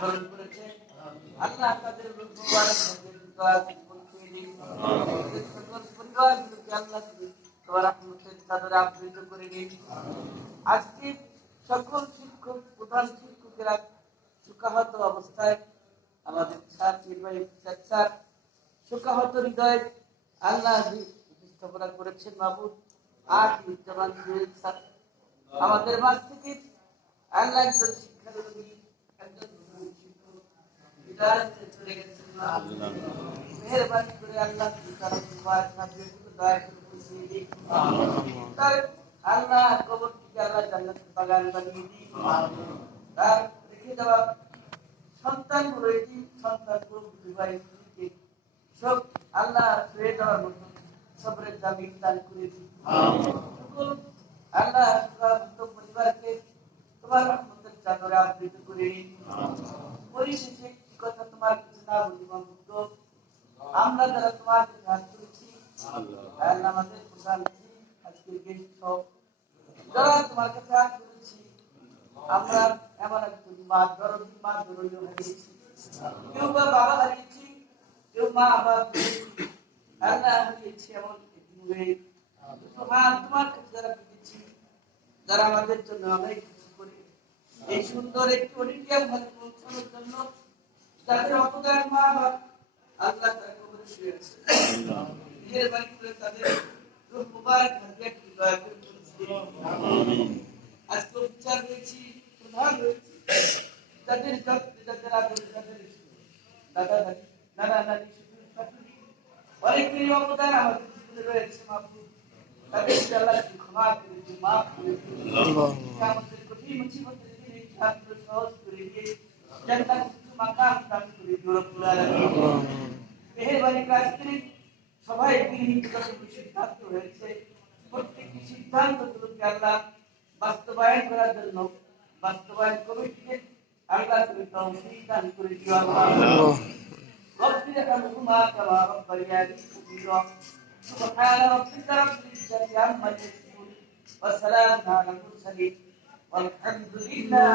ধারণ করেছে। আল্লাহ তাদের আজকে সকল শিক্ষক, প্রধান শিক্ষকেরা সুখাহত অবস্থায়, আমাদের স্যার, নির্বাহী স্যার সুখাহত হৃদয়ে করেছেন মাহবুব। আর আমাদের মাঝ থেকে একজন শিক্ষানবী একজন প্রধান শিক্ষক নিয়ে চলে গেছেন মাহবুব। করে আল্লাহ নাজিরগুলো দয়া করে বুঝিয়ে দিন করে পরিবারকে তোমার রহমতের চাদরে আবৃত করে নিন পরিশেষে একটি কথা তোমার কাছে না বলি মাহমুদ আমরা যারা তোমার আমাদের প্রধান আজকের গেস্ট যারা তোমার কাছে হাত তুলেছি আমরা এমন একজন মা দরদি মা দরদি হারিয়েছি কেউ বা বাবা হারিয়েছি কেউ মা আবার আল্লাহ হারিয়েছি এমন একটি মেয়ে তো মা তোমার কাছে যারা পেয়েছি যারা আমাদের জন্য অনেক কিছু করে এই সুন্দর একটি অডিটিয়াম হলে জন্য তাদের অবদান মা আল্লাহ তার কবরে শুয়ে আছে বাড়ি করে তাদের রূপ মুবারক হাতিয়া কি দয়া করেছে। আজকে বিচার রয়েছি প্রধান রয়েছি তাদের যত্নে তাদের আদরে তাদের দাদা দাদি নানা নানি অনেকেরই অবদান আমাদের জীবনে রয়েছে মাহবুব তাদেরকে আল্লাহ ক্ষমা করে দিন মাফ করে দিন। আমাদের কঠিন মুসিবতের দিনে ছাত্র সহজ করে দিয়ে জান্নাত সবাই গৃহীত যতগুলো সিদ্ধান্ত হয়েছে প্রত্যেকটি সিদ্ধান্তগুলোকে আল্লাহ বাস্তবায়ন করার জন্য বাস্তবায়ন কমিটিকে আল্লাহ তুমি তৌফিক দান করে দিও আল্লাহ رب ارحمهما كما ربياني صغيرا سبحان ربك رب العزة عما يصفون وسلام على المرسلين والحمد لله